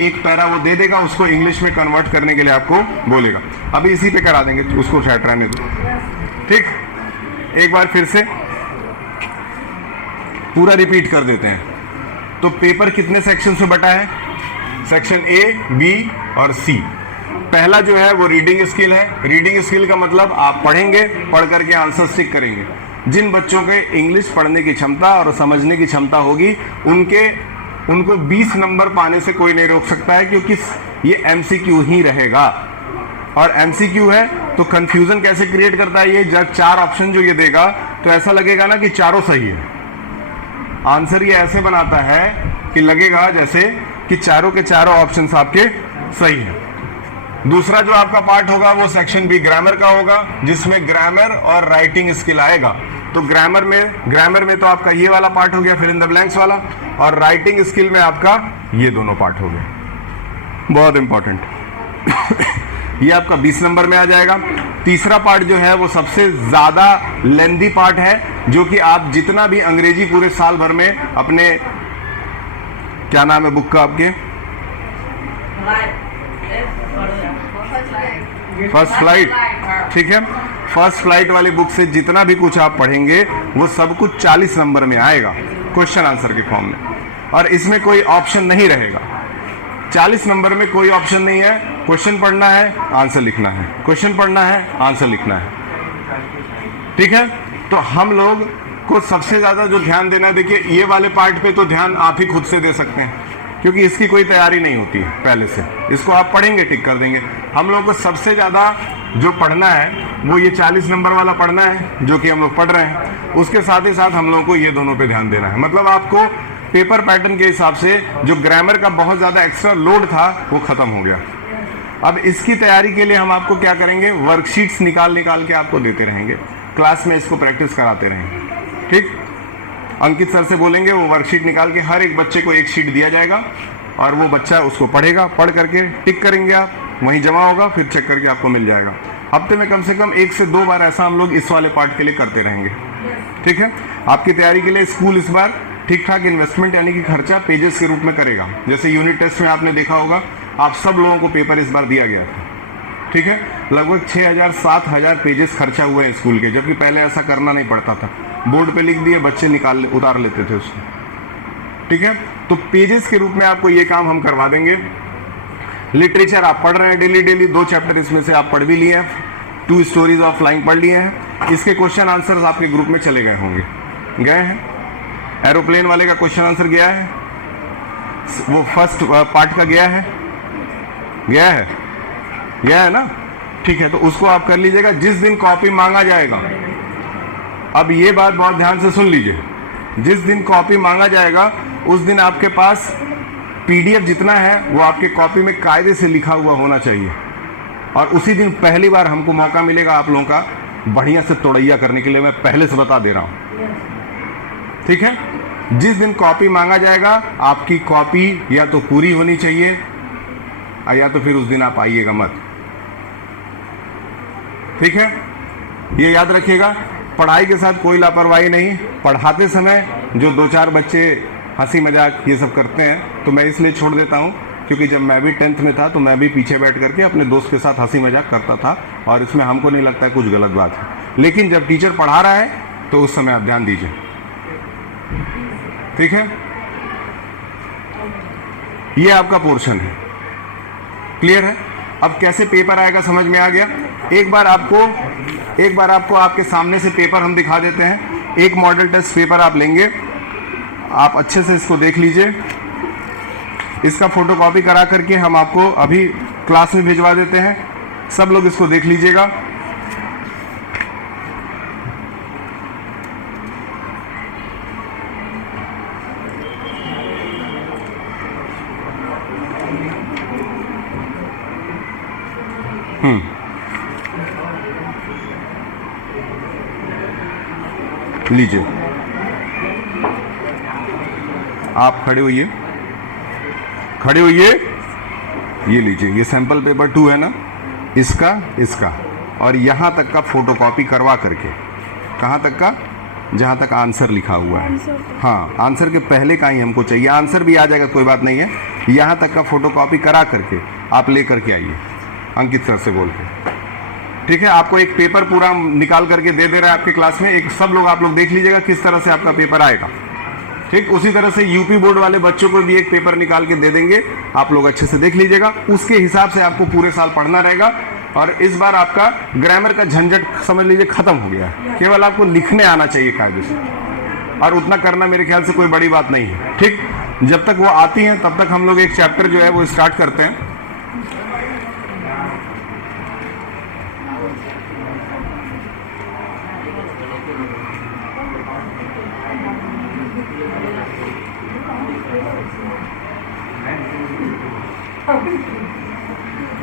एक पैरा वो दे देगा, उसको इंग्लिश में कन्वर्ट करने के लिए आपको बोलेगा। अभी इसी पे करा देंगे, उसको चैट रहने दो। ठीक, एक बार फिर से पूरा रिपीट कर देते हैं। तो पेपर कितने सेक्शन से बटा है? सेक्शन ए, बी और सी। पहला जो है वो रीडिंग स्किल है। रीडिंग स्किल का मतलब आप पढ़ेंगे, पढ़ करके आंसर स्टिक करेंगे। जिन बच्चों के इंग्लिश पढ़ने की क्षमता और समझने की क्षमता होगी उनको 20 नंबर पाने से कोई नहीं रोक सकता है, क्योंकि ये एमसीक्यू ही रहेगा। और एमसीक्यू है तो कंफ्यूजन कैसे क्रिएट करता है ये, जब 4 ऑप्शन जो ये देगा तो ऐसा लगेगा ना कि चारों सही है। आंसर ये ऐसे बनाता है कि लगेगा जैसे कि चारों के चारों ऑप्शंस आपके सही है। दूसरा जो आपका पार्ट होगा वो सेक्शन बी ग्रामर का होगा, जिसमें ग्रामर और राइटिंग स्किल आएगा। तो ग्रामर में तो आपका ये वाला पार्ट हो गया, फिल इन द ब्लैंक्स वाला, और राइटिंग स्किल में आपका ये दोनों पार्ट हो गए। बहुत इंपॉर्टेंट ये आपका 20 नंबर में आ जाएगा। तीसरा पार्ट जो है वो सबसे ज्यादा लेंदी पार्ट है, जो कि आप जितना भी अंग्रेजी पूरे साल भर में अपने, क्या नाम है बुक का आपके, फर्स्ट फ्लाइट, ठीक है, फर्स्ट फ्लाइट वाली बुक से जितना भी कुछ आप पढ़ेंगे वो सब कुछ 40 नंबर में आएगा, क्वेश्चन आंसर के फॉर्म में। और इसमें कोई ऑप्शन नहीं रहेगा। 40 नंबर में कोई ऑप्शन नहीं है। क्वेश्चन पढ़ना है, आंसर लिखना है, क्वेश्चन पढ़ना है, आंसर लिखना है। ठीक है, तो हम लोग को सबसे ज्यादा जो ध्यान देना है, देखिए ये वाले पार्ट पे तो ध्यान आप ही खुद से दे सकते हैं, क्योंकि इसकी कोई तैयारी नहीं होती है पहले से। इसको आप पढ़ेंगे, टिक कर देंगे। हम लोग को सबसे ज्यादा जो पढ़ना है वो ये 40 नंबर वाला पढ़ना है, जो कि हम लोग पढ़ रहे हैं। उसके साथ ही साथ हम लोगों को ये दोनों पे ध्यान देना है। मतलब आपको पेपर पैटर्न के हिसाब से जो ग्रामर का बहुत ज्यादा एक्स्ट्रा लोड था वो खत्म हो गया। अब इसकी तैयारी के लिए हम आपको क्या करेंगे, वर्कशीट्स निकाल के आपको देते रहेंगे, क्लास में इसको प्रैक्टिस कराते रहेंगे। ठीक, अंकित सर से बोलेंगे वो वर्कशीट निकाल के हर एक बच्चे को एक शीट दिया जाएगा, और वो बच्चा उसको पढ़ेगा, पढ़ करके टिक करेंगे आप, वहीं जमा होगा, फिर चेक करके आपको मिल जाएगा। हफ्ते में कम से कम 1 से 2 बार ऐसा हम लोग इस वाले पार्ट के लिए करते रहेंगे। ठीक है, आपकी तैयारी के लिए स्कूल इस बार ठीक ठाक इन्वेस्टमेंट यानी कि खर्चा पेजेस के रूप में करेगा। जैसे यूनिट टेस्ट में आपने देखा होगा, आप सब लोगों को पेपर इस बार दिया गया था। ठीक है, लगभग 6000-7000 पेजेस खर्चा हुए हैं स्कूल के, जबकि पहले ऐसा करना नहीं पड़ता था। बोर्ड पे लिख दिए, बच्चे उतार लेते थे उसको। ठीक है, तो पेजेस के रूप में आपको ये काम हम करवा देंगे। लिटरेचर आप पढ़ रहे हैं डेली 2 चैप्टर इसमें से आप पढ़ भी लिए हैं, 2 स्टोरीज ऑफ फ्लाइंग पढ़ लिए हैं। इसके क्वेश्चन आंसर्स आपके ग्रुप में चले गए होंगे, गए हैं। एरोप्लेन वाले का क्वेश्चन आंसर गया है, वो फर्स्ट पार्ट का गया है ना। ठीक है, तो उसको आप कर लीजिएगा जिस दिन कॉपी मांगा जाएगा। अब ये बात बहुत ध्यान से सुन लीजिए, जिस दिन कॉपी मांगा जाएगा उस दिन आपके पास पीडीएफ जितना है वो आपके कॉपी में कायदे से लिखा हुआ होना चाहिए, और उसी दिन पहली बार हमको मौका मिलेगा आप लोगों का बढ़िया से तोड़ैया करने के लिए। मैं पहले से बता दे रहा हूं, ठीक है। जिस दिन कॉपी मांगा जाएगा आपकी कॉपी या तो पूरी होनी चाहिए, या तो फिर उस दिन आप आइएगा मत। ठीक है, ये याद रखिएगा। पढ़ाई के साथ कोई लापरवाही नहीं। पढ़ाते समय जो 2-4 बच्चे हंसी मजाक ये सब करते हैं, तो मैं इसलिए छोड़ देता हूँ क्योंकि जब मैं भी 10th में था तो मैं भी पीछे बैठ करके अपने दोस्त के साथ हंसी मजाक करता था, और इसमें हमको नहीं लगता है कुछ गलत बात है। लेकिन जब टीचर पढ़ा रहा है तो उस समय आप ध्यान दीजिए। ठीक है, ये आपका पोर्शन है, क्लियर है। अब कैसे पेपर आएगा समझ में आ गया। एक बार आपको आपके सामने से पेपर हम दिखा देते हैं। एक मॉडल टेस्ट पेपर आप लेंगे, आप अच्छे से इसको देख लीजिए। इसका फोटोकॉपी करा करके हम आपको अभी क्लास में भिजवा देते हैं, सब लोग इसको देख लीजिएगा। लीजिए, आप खड़े होइए, ये लीजिए, ये सैंपल पेपर 2 है ना, इसका और यहाँ तक का फोटोकॉपी करवा करके, कहाँ तक का, जहाँ तक आंसर लिखा हुआ है। हाँ, आंसर के पहले का ही हमको चाहिए। आंसर भी आ जाएगा, कोई बात नहीं है, यहाँ तक का फोटोकॉपी करा करके आप ले करके आइए अंकित सर से बोल के, ठीक है। आपको एक पेपर पूरा निकाल करके दे रहा है आपके क्लास में, एक सब लोग आप लोग देख लीजिएगा किस तरह से आपका पेपर आएगा, ठीक। उसी तरह से यूपी बोर्ड वाले बच्चों को भी एक पेपर निकाल के दे देंगे, आप लोग अच्छे से देख लीजिएगा। उसके हिसाब से आपको पूरे साल पढ़ना रहेगा। और इस बार आपका ग्रामर का झंझट समझ लीजिए खत्म हो गया है, केवल आपको लिखने आना चाहिए कायदे से, और उतना करना मेरे ख्याल से कोई बड़ी बात नहीं है, ठीक। जब तक वो आती हैं तब तक हम लोग एक चैप्टर जो है वो स्टार्ट करते हैं।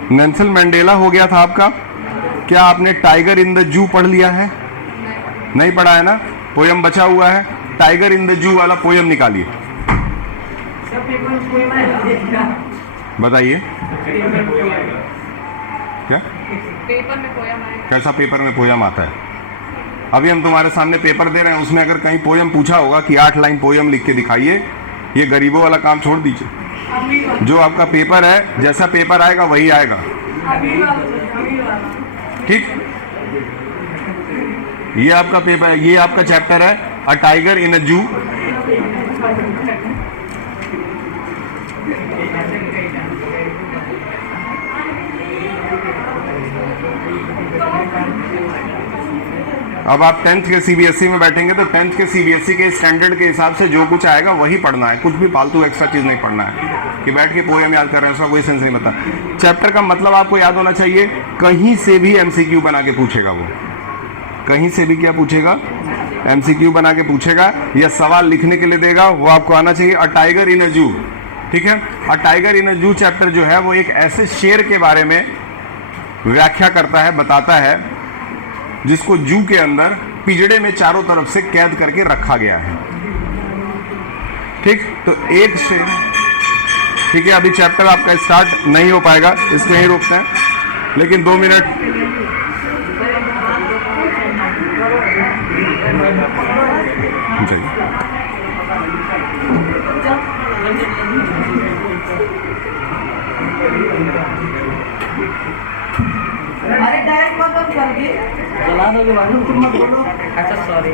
नेल्सन मंडेला हो गया था आपका। क्या आपने टाइगर इन द जू पढ़ लिया है? नहीं पढ़ा है ना। पोयम बचा हुआ है, टाइगर इन द जू वाला पोयम निकालिए, बताइए क्या पेपर में पोयम आएगा। कैसा पेपर में पोयम आता है? अभी हम तुम्हारे सामने पेपर दे रहे हैं, उसमें अगर कहीं पोयम पूछा होगा कि 8 लाइन पोयम लिख के दिखाइए, ये गरीबों वाला काम छोड़ दीजिए। जो आपका पेपर है, जैसा पेपर आएगा वही आएगा, ठीक। ये आपका पेपर है, ये आपका चैप्टर है अ टाइगर इन अ जू। अब आप 10th के सीबीएसई में बैठेंगे तो 10th के सीबीएसई के स्टैंडर्ड के हिसाब से जो कुछ आएगा वही पढ़ना है, कुछ भी फालतू एक्स्ट्रा चीज नहीं पढ़ना है कि बैठ के पोयम याद कर रहे हैं, उसका कोई सेंस नहीं बता। चैप्टर का मतलब आपको याद होना चाहिए। कहीं से भी एमसीक्यू बना के पूछेगा वो, कहीं से भी क्या पूछेगा, एमसीक्यू बना के पूछेगा या सवाल लिखने के लिए देगा, वो आपको आना चाहिए। अ टाइगर इन अ जू, ठीक है। अ टाइगर इन अ जू चैप्टर जो है वो एक ऐसे शेर के बारे में व्याख्या करता है, बताता है, जिसको जू के अंदर पिंजड़े में चारों तरफ से कैद करके रखा गया है, ठीक। तो एक शेर, ठीक है। अभी चैप्टर आपका स्टार्ट नहीं हो पाएगा, इसको यहीं रोकते हैं, लेकिन 2 मिनट चाहिए। अरे डायरेक्ट मत करके चला दोगे मालूम, तुम मत बोलो। अच्छा सॉरी।